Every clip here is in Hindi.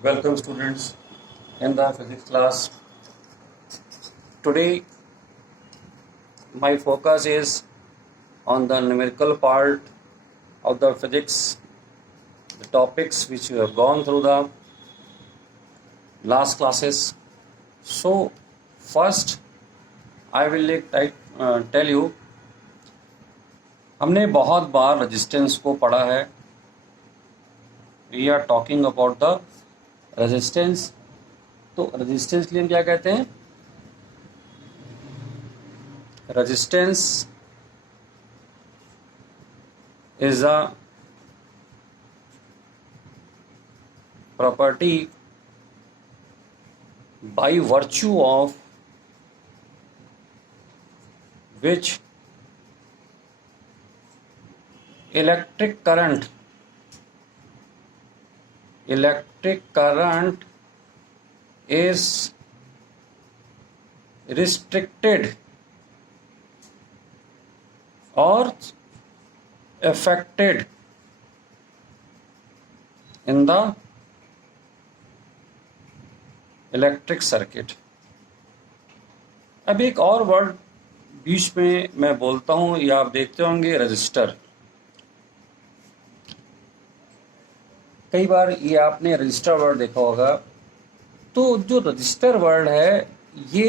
Welcome students in the physics class. Today my focus is on the numerical part of the physics, the topics which we have gone through the last classes. So first I will tell you, हमने बहुत बार रेजिस्टेंस को पढ़ा है. We are talking about the resistance. तो रेजिस्टेंस के लिए हम क्या कहते हैं? Resistance is a property by virtue of which electric current is restricted or affected in the electric circuit. अब एक और वर्ड बीच में मैं बोलता हूं, या आप देखते होंगे, रजिस्टर. कई बार ये आपने रजिस्टर वर्ड देखा होगा. तो जो रजिस्टर वर्ड है ये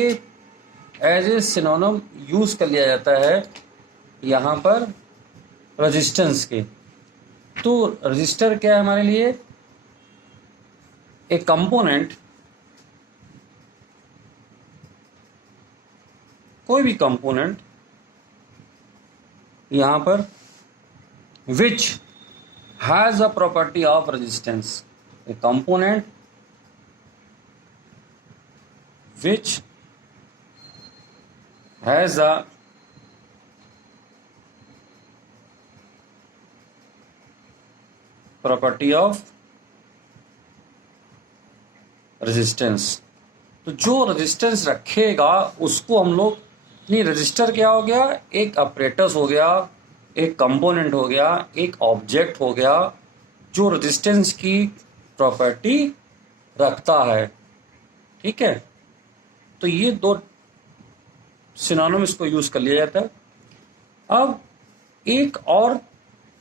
एज ए सिनोनिम यूज कर लिया जाता है यहाँ पर रेजिस्टेंस के. तो रजिस्टर क्या है हमारे लिए? एक कंपोनेंट, कोई भी कंपोनेंट यहां पर which has a property of resistance. A component which has a property of resistance. तो जो रेजिस्टेंस रखेगा उसको हम लोग, नहीं, रजिस्टर क्या हो गया? एक अपरेटस हो गया, एक कंपोनेंट हो गया, एक ऑब्जेक्ट हो गया जो रेजिस्टेंस की प्रॉपर्टी रखता है. ठीक है. तो ये दो सिनोनिम इसको यूज कर लिया जाता है. अब एक और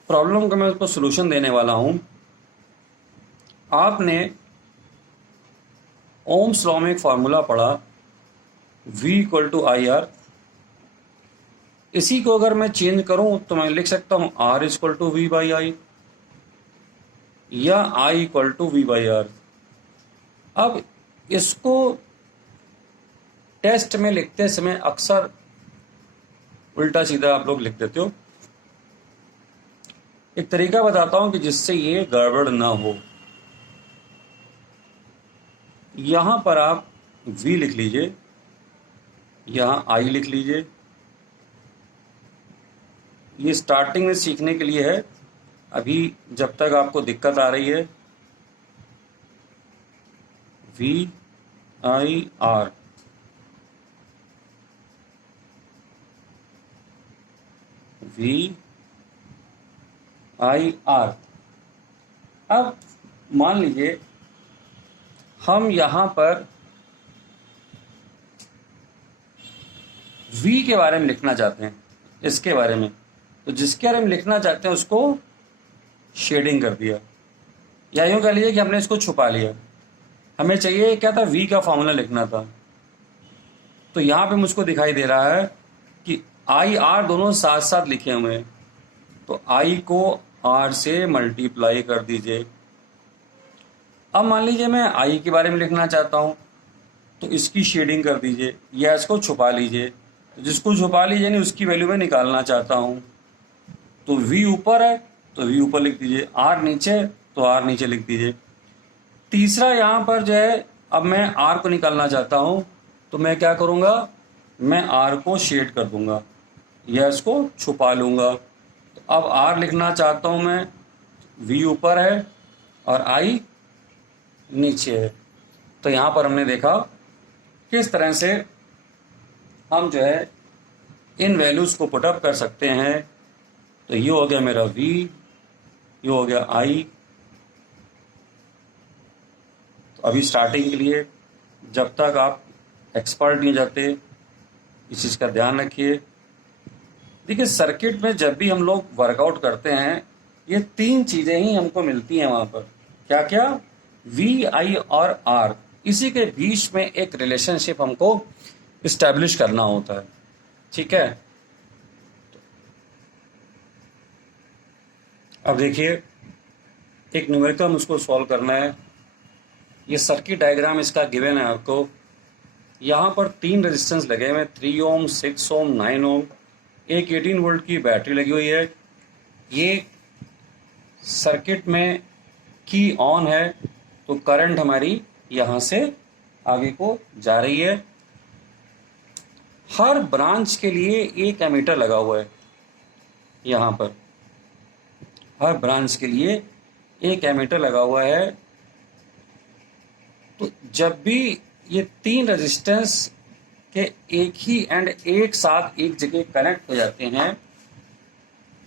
प्रॉब्लम का मैं उसको सोल्यूशन देने वाला हूं. आपने ओम्स लॉ में एक फॉर्मूला पढ़ा, V equal to I R. इसी को अगर मैं चेंज करूं तो मैं लिख सकता हूं R equal to V by I या I equal to V by R. अब इसको टेस्ट में लिखते समय अक्सर उल्टा सीधा आप लोग लिख देते हो. एक तरीका बताता हूं कि जिससे ये गड़बड़ ना हो. यहां पर आप V लिख लीजिए, यहां I लिख लीजिए. ये स्टार्टिंग में सीखने के लिए है. अभी जब तक आपको दिक्कत आ रही है, V I R, V I R. अब मान लीजिए हम यहां पर V के बारे में लिखना चाहते हैं, इसके बारे में. तो जिसके बारे में लिखना चाहते हैं उसको शेडिंग कर दिया, या यूं कह लीजिए कि हमने इसको छुपा लिया. हमें चाहिए क्या था? V का फॉर्मूला लिखना था. तो यहां पे मुझको दिखाई दे रहा है कि I R दोनों साथ साथ लिखे हुए हैं. तो I को R से मल्टीप्लाई कर दीजिए. अब मान लीजिए मैं I के बारे में लिखना चाहता हूं, तो इसकी शेडिंग कर दीजिए या इसको छुपा लीजिए. जिसको छुपा लीजिए नहीं, उसकी वैल्यू मैं निकालना चाहता हूं. तो V ऊपर है तो V ऊपर लिख दीजिए, R नीचे तो R नीचे लिख दीजिए. तीसरा यहां पर जो है, अब मैं R को निकालना चाहता हूं तो मैं क्या करूंगा? मैं R को शेड कर दूंगा या इसको छुपा लूंगा. तो अब R लिखना चाहता हूं मैं, V ऊपर है और I नीचे है. तो यहां पर हमने देखा किस तरह से हम जो है इन वैल्यूज को पुटअप कर सकते हैं. तो ये हो गया मेरा V, ये हो गया I, अभी स्टार्टिंग के लिए, जब तक आप एक्सपर्ट नहीं हो जाते, इस चीज़ का ध्यान रखिए। देखिए, सर्किट में जब भी हम लोग वर्कआउट करते हैं, ये 3 चीज़ें ही हमको मिलती हैं वहाँ पर। क्या क्या? वी, आई और आर। इसी के बीच में एक रिलेशनशिप हमको इस्टेब्लिश करना होता है। ठीक है, अब देखिए, एक न्यूमेरिकल उसको सॉल्व करना है। ये सर्किट डायग्राम इसका गिवन है आपको। यहाँ पर 3 रेजिस्टेंस लगे हुए हैं, 3 ओम, 6 ओम, 9 ओम। एक 18 वोल्ट की बैटरी लगी हुई है। ये सर्किट में की ऑन है, तो करंट हमारी यहाँ से आगे को जा रही है। हर ब्रांच के लिए एक एमीटर लगा हुआ है। यहाँ पर हर ब्रांच के लिए एक एमीटर लगा हुआ है। तो जब भी ये 3 रेजिस्टेंस के एक ही एंड एक साथ एक जगह कनेक्ट हो जाते हैं,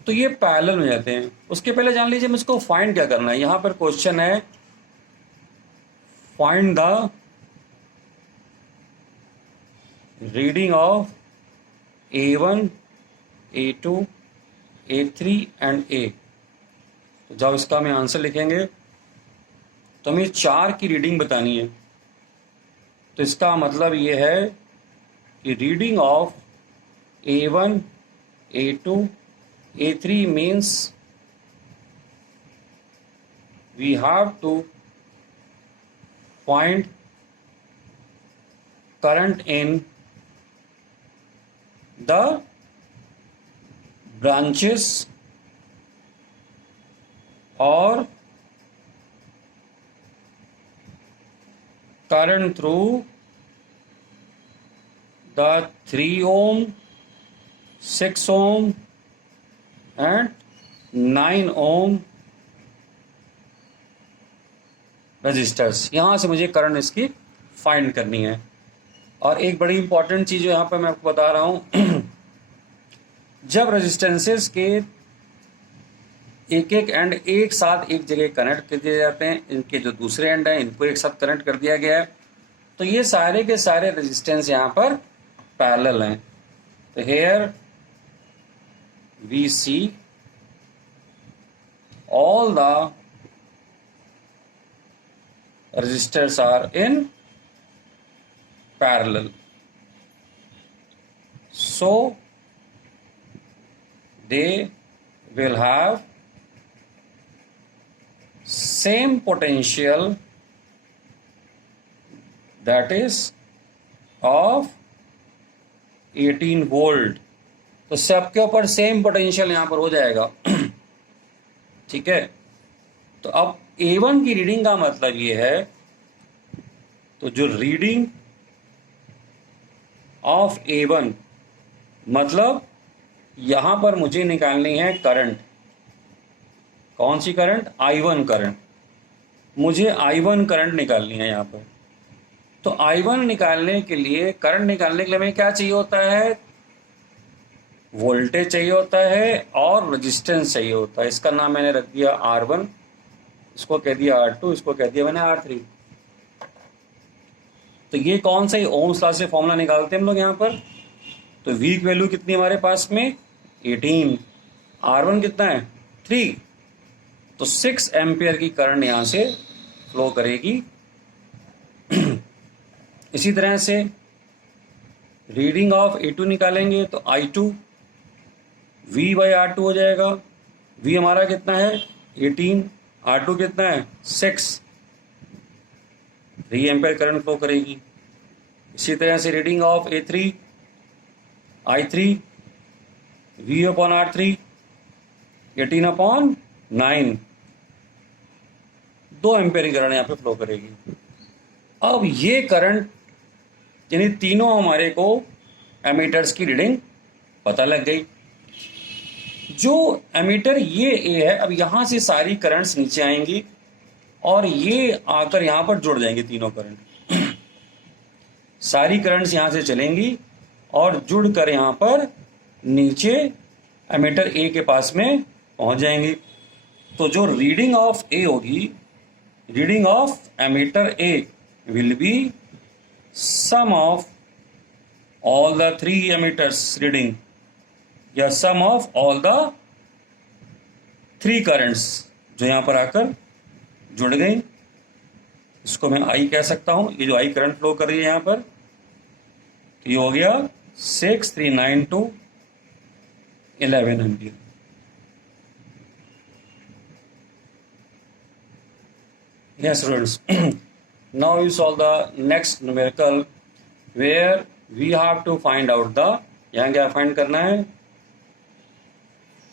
तो ये पैरेलल हो जाते हैं। उसके पहले जान लीजिए मुझको फाइंड क्या करना है। यहाँ पर क्वेश्चन है, find the reading of A1, A2, A3 and A। तो जब इसका हमें आंसर लिखेंगे तो हमें 4 की रीडिंग बतानी है। तो इसका मतलब ये है कि reading of A1, A2, A3 means we have to find current in the branches or current through the 3 ohm, 6 ohm and 9 ohm resistors. यहाँ से मुझे करंट इसकी फाइंड करनी है। और एक बड़ी इंपॉर्टेंट चीज़ जो यहाँ पर मैं आपको बता रहा हूँ, जब रेजिस्टेंसेस के एक एक एंड एक साथ एक जगह कनेक्ट कर दिए जाते हैं, इनके जो दूसरे एंड हैं इनको एक साथ कनेक्ट कर दिया गया है, तो ये सारे के सारे रेजिस्टेंस यहाँ पर पैरेलल हैं। तो here we see all the resistors are in parallel, so they will have same potential, that is of 18 volt. तो सबके ऊपर सेम पोटेंशियल यहाँ पर हो जाएगा। ठीक है, तो अब A1 की रीडिंग का मतलब ये है, तो जो रीडिंग ऑफ A1 मतलब यहां पर मुझे निकालनी है करंट। कौन सी करंट? I1 current. मुझे I1 करंट निकालनी है यहाँ पर। तो I1 निकालने के लिए, करंट निकालने के लिए हमें क्या चाहिए होता है? वोल्टेज चाहिए होता है और रेजिस्टेंस चाहिए होता है। इसका नाम मैंने रख दिया R1, इसको कह दिया R2, इसको कह दिया मैंने R3। तो ये कौन सा ही ओम्स लॉ से फॉर्मूला निकालते हैं हम लोग यहाँ पर। तो V की वैल्यू कितनी हमारे पास में? 18। R1 कितना है? 3। तो 6 एम्पियर की करंट यहाँ से फ्लो करेगी। इसी तरह से रीडिंग ऑफ A2 निकालेंगे तो I2 V/R2 हो जाएगा। V हमारा कितना है? 18। R2 कितना है? 6। 3 एम्पियर करंट फ्लो करेगी। इसी तरह से reading of A3 I3 V/R3 18/9, 2 ampere की करंट यहाँ पे फ्लो करेगी। अब ये करंट यानी तीनों हमारे को एमीटर्स की रीडिंग पता लग गई। जो एमीटर ये A है, अब यहां से सारी करंट्स नीचे आएंगी और ये आकर यहां पर जुड़ जाएंगे तीनों करंट। सारी करंट्स यहां से चलेंगी और जुड़कर यहां पर नीचे एमीटर A के पास में पहुंच जाएंगी। तो जो रीडिंग ऑफ A होगी reading of ammeter A will be sum of all the 3 ammeters reading, या sum of all the 3 currents जो यहां पर आकर जुड़ गई। इसको मैं आई कह सकता हूं। ये जो आई करंट फ्लो कर रही है यहां पर, तो ये हो गया 6392 11 ampere. Yes, students. Now you solve the next numerical where we have to find out the, यहाँ क्या find करना है,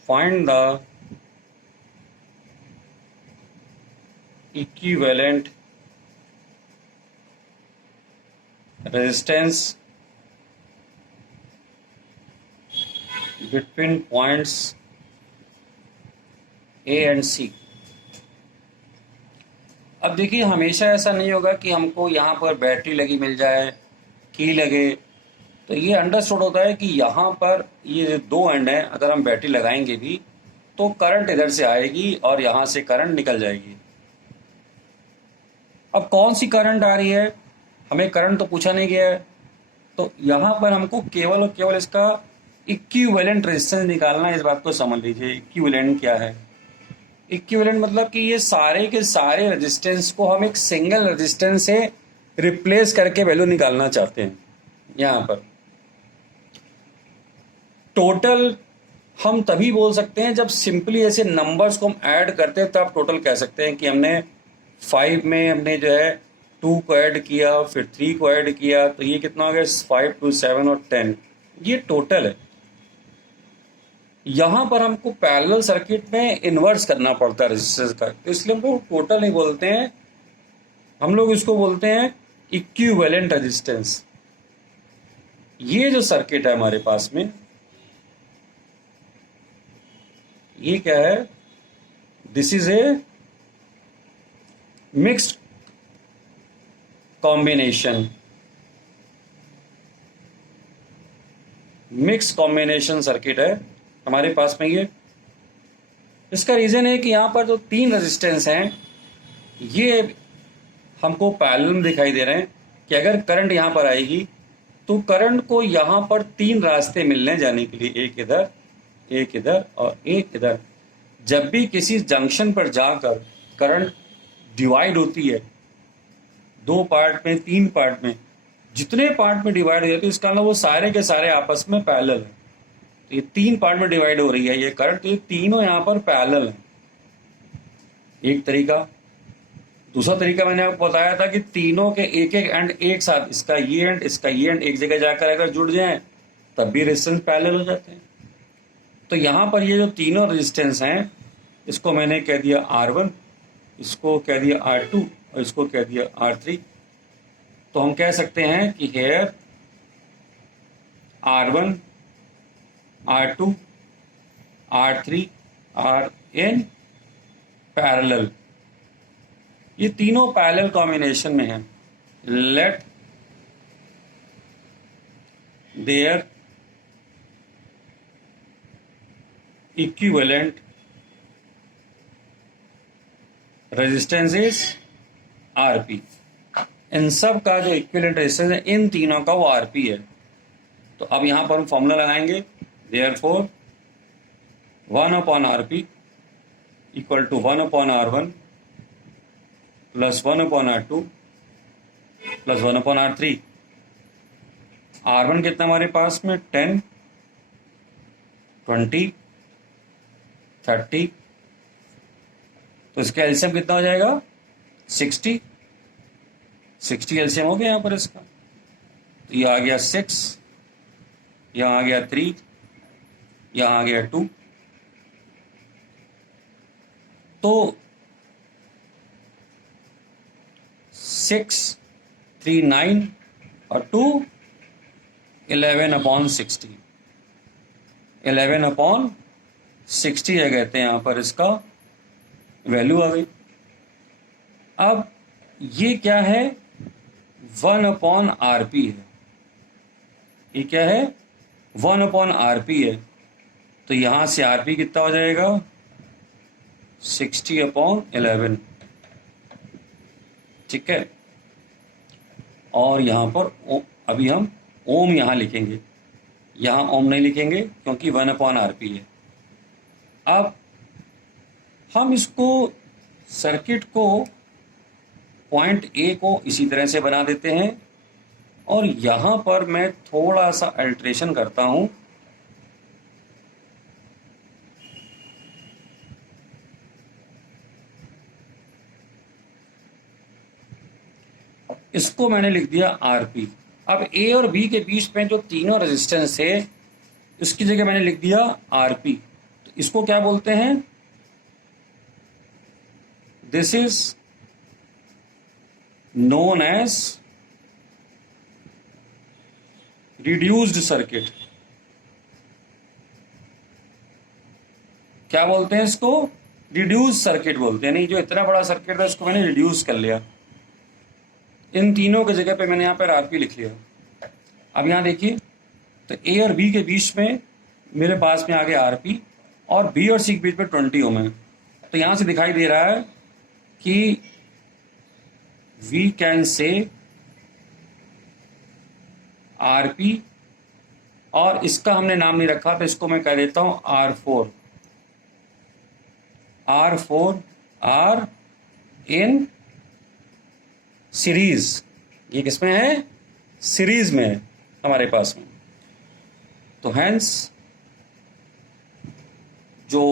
find the equivalent resistance between points A and C। अब देखिए, हमेशा ऐसा नहीं होगा कि हमको यहाँ पर बैटरी लगी मिल जाए, की लगे। तो ये अंडरस्टूड होता है कि यहाँ पर ये 2 एंड हैं, अगर हम बैटरी लगाएंगे भी तो करंट इधर से आएगी और यहाँ से करंट निकल जाएगी। अब कौन सी करंट आ रही है, हमें करंट तो पूछा नहीं गया है, तो यहाँ पर हमको केवल और केवल इसका इक्विवेलेंट रेजिस्टेंस निकालना है। इस बात को समझ लीजिए, इक्विवेलेंट क्या है। इक्विवेलेंट मतलब कि ये सारे के सारे रेजिस्टेंस को हम एक सिंगल रेजिस्टेंस से रिप्लेस करके वैल्यू निकालना चाहते हैं। यहाँ पर टोटल हम तभी बोल सकते हैं जब सिंपली ऐसे नंबर्स को हम ऐड करते हैं, तब टोटल कह सकते हैं कि हमने 5 में हमने जो है 2 को ऐड किया, फिर 3 को ऐड किया, तो ये कितना हो गया 5 2 7 और 10, ये टोटल है। यहां पर हमको पैरेलल सर्किट में इन्वर्स करना पड़ता है रेजिस्टेंस का, तो इसलिए हम लोग टोटल नहीं बोलते हैं, हम लोग इसको बोलते हैं इक्विवेलेंट रेजिस्टेंस। ये जो सर्किट है हमारे पास में, ये क्या है, this is a mixed combination, mix combination circuit है हमारे पास में। ये इसका रीजन है कि यहां पर जो 3 रेजिस्टेंस हैं ये हमको पैरेलल में दिखाई दे रहे हैं कि अगर करंट यहां पर आएगी तो करंट को यहां पर 3 रास्ते मिलने जाने के लिए, एक इधर, एक इधर और एक इधर। जब भी किसी जंक्शन पर जाकर करंट डिवाइड होती है 2 पार्ट में, 3 पार्ट में, जितने पार्ट में डिवाइड हो जाती है इसका मतलब वो सारे के सारे आपस में पैरेलल है। तो ये 3 पार्ट में डिवाइड हो रही है ये करंट, तो ये तीनों यहां पर पैरेलल है, एक तरीका। दूसरा तरीका मैंने आपको बताया था कि तीनों के एक एक एंड एक साथ, इसका ये एंड इसका ये एंड एक जगह जाकर अगर जुड़ जाए तब भी रेजिस्टेंस पैरेलल हो जाते हैं। तो यहां पर ये जो तीनों रेजिस्टेंस हैं, इसको मैंने कह दिया R1, इसको कह दिया R2 और इसको कह दिया R3। तो हम कह सकते हैं कि hair R1 R2 R3 are in parallel, ये तीनों पैरेलल कॉम्बिनेशन में है। Let their equivalent resistance is RP. इन सब का जो इक्विवेलेंट रेजिस्टेंस है इन तीनों का वो आरपी है। तो अब यहां पर हम फॉर्मूला लगाएंगे, therefore 1/RP equal to 1/R1 plus 1/R2 plus 1/R3। R1 कितना हमारे पास में 10, 20, 30, तो इसका एलसीएम कितना हो जाएगा 60 एलसीएम हो गया यहाँ पर इसका। तो ये आ गया 6, यहाँ आ गया 3, यहाँ आ गया 2। तो 6, 3, 9 और 2 11/60, 11/60 है कहते हैं यहाँ पर इसका वैल्यू आ गई। अब ये क्या है 1/RP है, ये क्या है 1/RP है। तो यहां से RP कितना हो जाएगा 60/11। ठीक है। और यहाँ पर अभी हम ओम यहाँ लिखेंगे, यहाँ ओम नहीं लिखेंगे क्योंकि 1/RP है। अब हम इसको सर्किट को पॉइंट ए को इसी तरह से बना देते हैं और यहाँ पर मैं थोड़ा सा अल्ट्रेशन करता हूँ। इसको मैंने लिख दिया RP। अब ए और बी के बीच में जो तीनों रेजिस्टेंस है इसकी जगह मैंने लिख दिया RP। तो इसको क्या बोलते हैं? This is known as reduced circuit. क्या बोलते हैं इसको? रिड्यूस सर्किट बोलते हैं। नहीं, जो इतना बड़ा सर्किट था इसको मैंने रिड्यूस कर लिया। इन तीनों की जगह पे मैंने यहाँ पर RP लिख लिया। अब यहाँ देखिए, तो ए और बी के बीच में मेरे पास में आ गया RP और बी और सी के बीच में 20 ओम है। तो यहाँ से दिखाई दे रहा है कि वी कैन से RP, और इसका हमने नाम नहीं रखा तो इसको मैं कह देता हूं R4। R इन सीरीज। ये किसमें है? सीरीज में है हमारे पास में। तो हैंस जो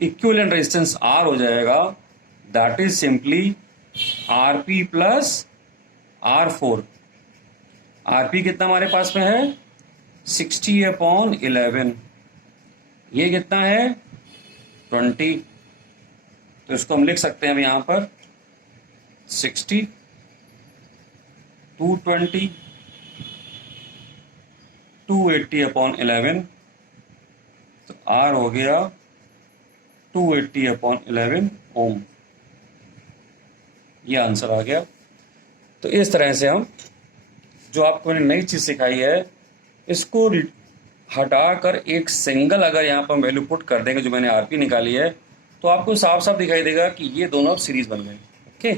इक्विवेलेंट रेजिस्टेंस R हो जाएगा that is simply RP plus R4। RP कितना हमारे पास में है? 60/11। ये कितना है? 20। तो इसको हम लिख सकते हैं अब यहाँ पर 60 220 280/11। तो R हो गया 280/11 ओम। ये आंसर आ गया। तो इस तरह से हम जो आपको मैंने नई चीज सिखाई है इसको हटाकर एक सिंगल अगर यहाँ पर वैल्यू पुट कर देंगे, जो मैंने RP निकाली है, तो आपको साफ साफ दिखाई देगा कि ये दोनों अब सीरीज बन गए। ओके,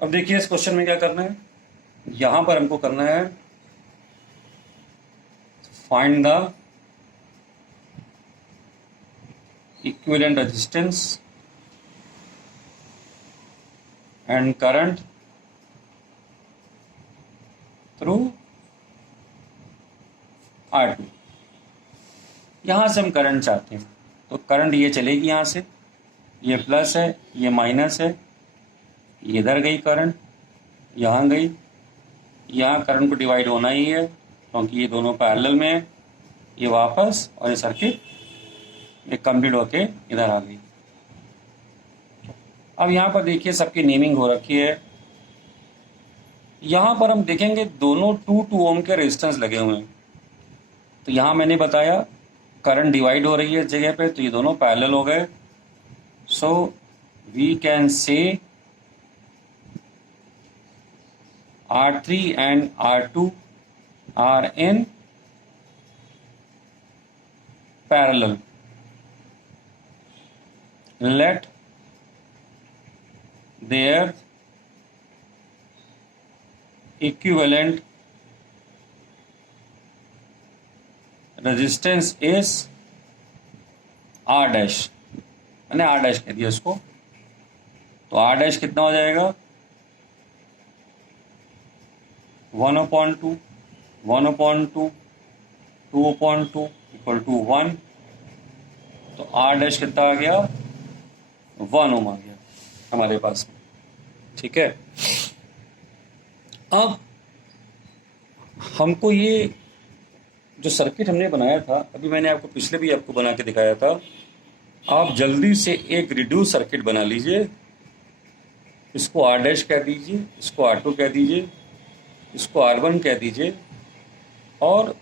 अब देखिए इस क्वेश्चन में क्या करना है। यहां पर हमको करना है find the equivalent resistance and current through R2। यहां से हम करंट चाहते हैं, तो करंट ये चलेगी यहां से, ये प्लस है, ये माइनस है, ये इधर गई करंट, यहां गई, यहां करंट को डिवाइड होना ही है क्योंकि ये दोनों पैरेलल में है। ये वापस, और ये सर्किट ये कंप्लीट होके इधर आ गई। अब यहाँ पर देखिए सबकी नेमिंग हो रखी है। यहाँ पर हम देखेंगे दोनों 2 ओम के रेजिस्टेंस लगे हुए हैं। तो यहाँ मैंने बताया करंट डिवाइड हो रही है इस जगह पे, तो ये दोनों पैरेलल हो गए। So we can say R3 and R2 are in parallel. Let their equivalent resistance is R dash. मैंने R डैश कह दिया इसको। तो R डैश कितना हो जाएगा? 1/2 1/2 2/2 इक्वल टू 1। तो R डैश कितना आ गया? 1 ओम आ गया हमारे पास में। ठीक है, अब हमको ये जो सर्किट हमने बनाया था, अभी मैंने आपको पिछले भी आपको बना के दिखाया था, आप जल्दी से एक रिड्यूस सर्किट बना लीजिए। इसको R डैश कह दीजिए, इसको R2 कह दीजिए, इसको R1 कह दीजिए, और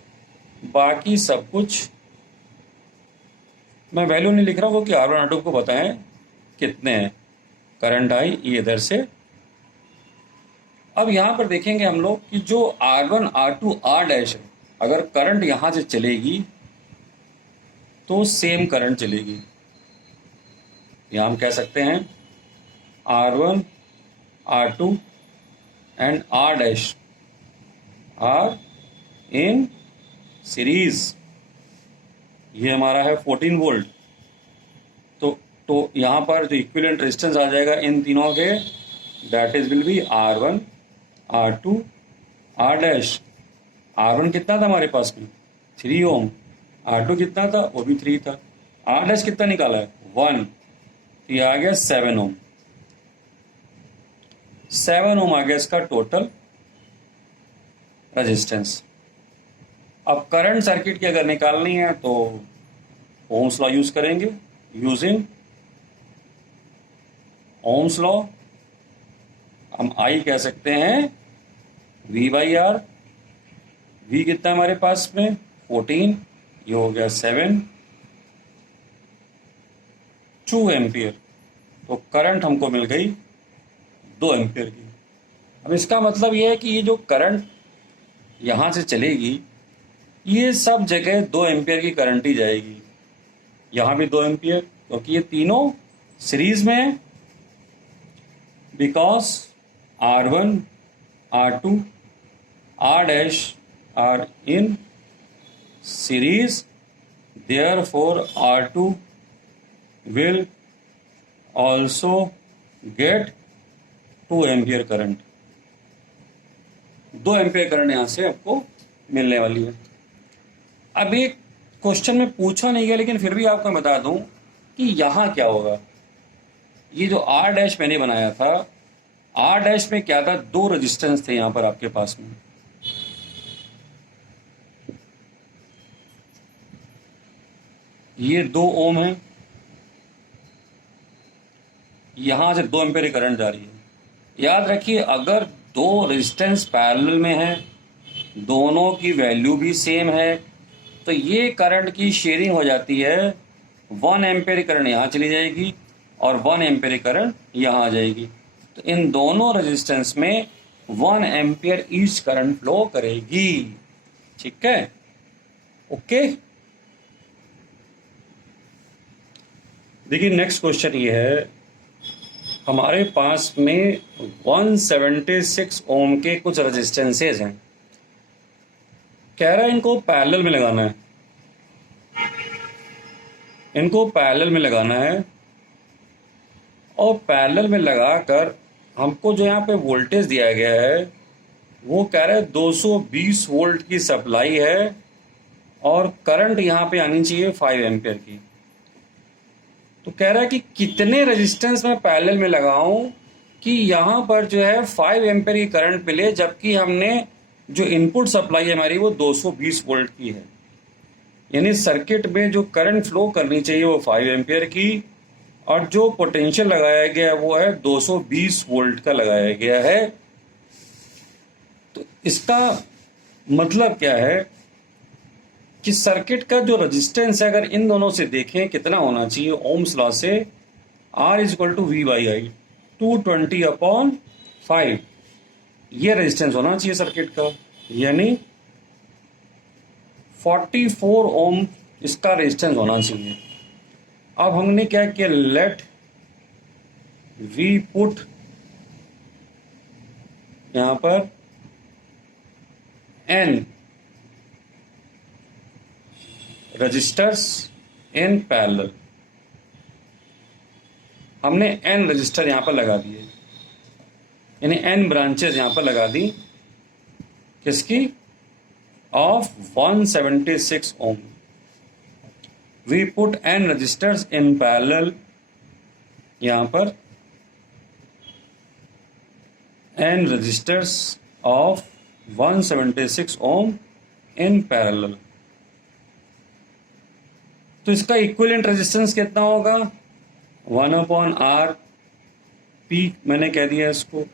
बाकी सब कुछ मैं वैल्यू नहीं लिख रहा हूँ क्योंकि R1 R2 को बताएं कितने हैं। करंट आई ये इधर से। अब यहाँ पर देखेंगे हम लोग कि जो R1 R2 R डैश है, अगर करंट यहाँ से चलेगी तो सेम करंट चलेगी। या हम कह सकते हैं R1, R2 and R dash R in series. ये हमारा है 14 वोल्ट। तो यहाँ पर जो इक्विवेलेंट रेजिस्टेंस आ जाएगा इन तीनों के, that is will be R1, R2, R dash. R1 कितना था हमारे पास में 3 ओम, R2 कितना था वो भी 3 था, R डैश कितना निकाला है 1, तो ये आ गया 7 ओम। 7 ओम आ गया इसका टोटल रेजिस्टेंस। अब करंट सर्किट की अगर निकालनी है तो ओम्स लॉ यूज करेंगे। यूजिंग ओम्स लॉ हम आई कह सकते हैं V/R। V कितना है हमारे पास में 14, ये हो गया 7, 2 एम्पियर। तो करंट हमको मिल गई 2 एम्पियर की। अब इसका मतलब ये है कि ये जो करंट यहाँ से चलेगी ये सब जगह 2 एम्पियर की करंट ही जाएगी। यहाँ भी 2 एम्पियर, क्योंकि ये तीनों सीरीज में है। Because R1, R2, R dash R in series, therefore R2 will also get 2 ampere current. 2 ampere current यहाँ से आपको मिलने वाली है। अब एक क्वेश्चन में पूछा नहीं गया, लेकिन फिर भी आपको मैं बता दूं कि यहाँ क्या होगा। ये जो R डैश मैंने बनाया था, R डैश में क्या था, 2 रेजिस्टेंस थे यहाँ पर आपके पास में। ये 2 ओम है, यहां से 2 एम्पियर करंट जा रही है। याद रखिए अगर 2 रेजिस्टेंस पैरेलल में है, दोनों की वैल्यू भी सेम है, तो ये करंट की शेयरिंग हो जाती है। 1 एम्पियर करंट यहाँ चली जाएगी और 1 एम्पियर करंट यहाँ आ जाएगी। तो इन दोनों रेजिस्टेंस में 1 एम्पियर ईच करंट फ्लो करेगी। ठीक है, ओके। देखिए नेक्स्ट क्वेश्चन ये है, हमारे पास में 176 ओम के कुछ रेजिस्टेंसेज हैं। कह रहा है इनको पैरेलल में लगाना है, इनको पैरेलल में लगाना है, और पैरेलल में लगाकर हमको जो यहाँ पे वोल्टेज दिया गया है वो कह रहा है 220 वोल्ट की सप्लाई है और करंट यहाँ पे आनी चाहिए 5 एम्पियर की। तो कह रहा है कि कितने रेजिस्टेंस में पैरेलल में लगाऊं कि यहाँ पर जो है 5 एम्पियर की करंट मिले, जबकि हमने जो इनपुट सप्लाई है हमारी वो 220 वोल्ट की है। यानी सर्किट में जो करंट फ्लो करनी चाहिए वो 5 एम्पियर की, और जो पोटेंशियल लगाया गया है वो है 220 वोल्ट का लगाया गया है। तो इसका मतलब क्या है कि सर्किट का जो रेजिस्टेंस है, अगर इन दोनों से देखें कितना होना चाहिए ओम्स लॉ से, R is equal to V/I 220/5, ये रेजिस्टेंस होना चाहिए सर्किट का, यानी 44 ओम इसका रेजिस्टेंस होना चाहिए। अब हमने क्या किया, लेट वी पुट यहां पर N रजिस्टर्स इन पैरेलल। हमने N रजिस्टर यहां पर लगा दिए, यानी N ब्रांचेस यहां पर लगा दी, किसकी, of 176 ohm. We put N resistors in parallel, यहां पर N resistors of 176 ohm in parallel. तो इसका इक्विवेलेंट रेजिस्टेंस कितना होगा, 1/R P मैंने कह दिया इसको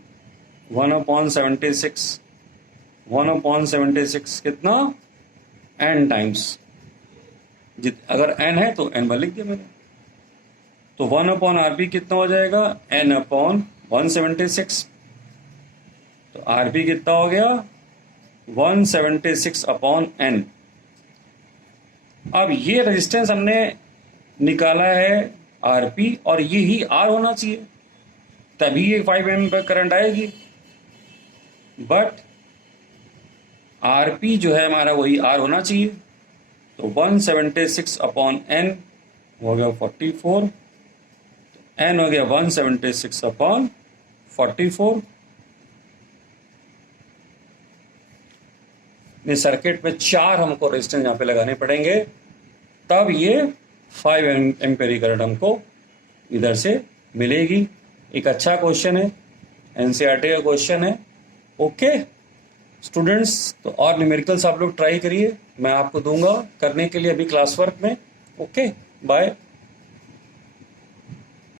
1/76, 1/76 कितना, N टाइम्स, अगर N है तो N बार लिख दिया मैंने। तो 1/RP कितना हो जाएगा, N/176। तो RP कितना हो गया 176/N। अब ये रेजिस्टेंस हमने निकाला है आरपी, और ये ही आर होना चाहिए, तभी ये 5 एम पर करंट आएगी। बट आरपी जो है हमारा वही आर होना चाहिए, तो 176 अपॉन एन हो गया 44, एन हो गया 176 अपॉन 44। इस सर्किट में 4 हमको रेजिस्टेंस यहाँ पे लगाने पड़ेंगे, तब ये 5 एम्पेयर करंट हमको इधर से मिलेगी। एक अच्छा क्वेश्चन है, एनसीईआरटी का क्वेश्चन है। ओके स्टूडेंट्स, तो और न्यूमेरिकल्स आप लोग ट्राई करिए, मैं आपको दूंगा करने के लिए अभी क्लास वर्क में। Okay bye.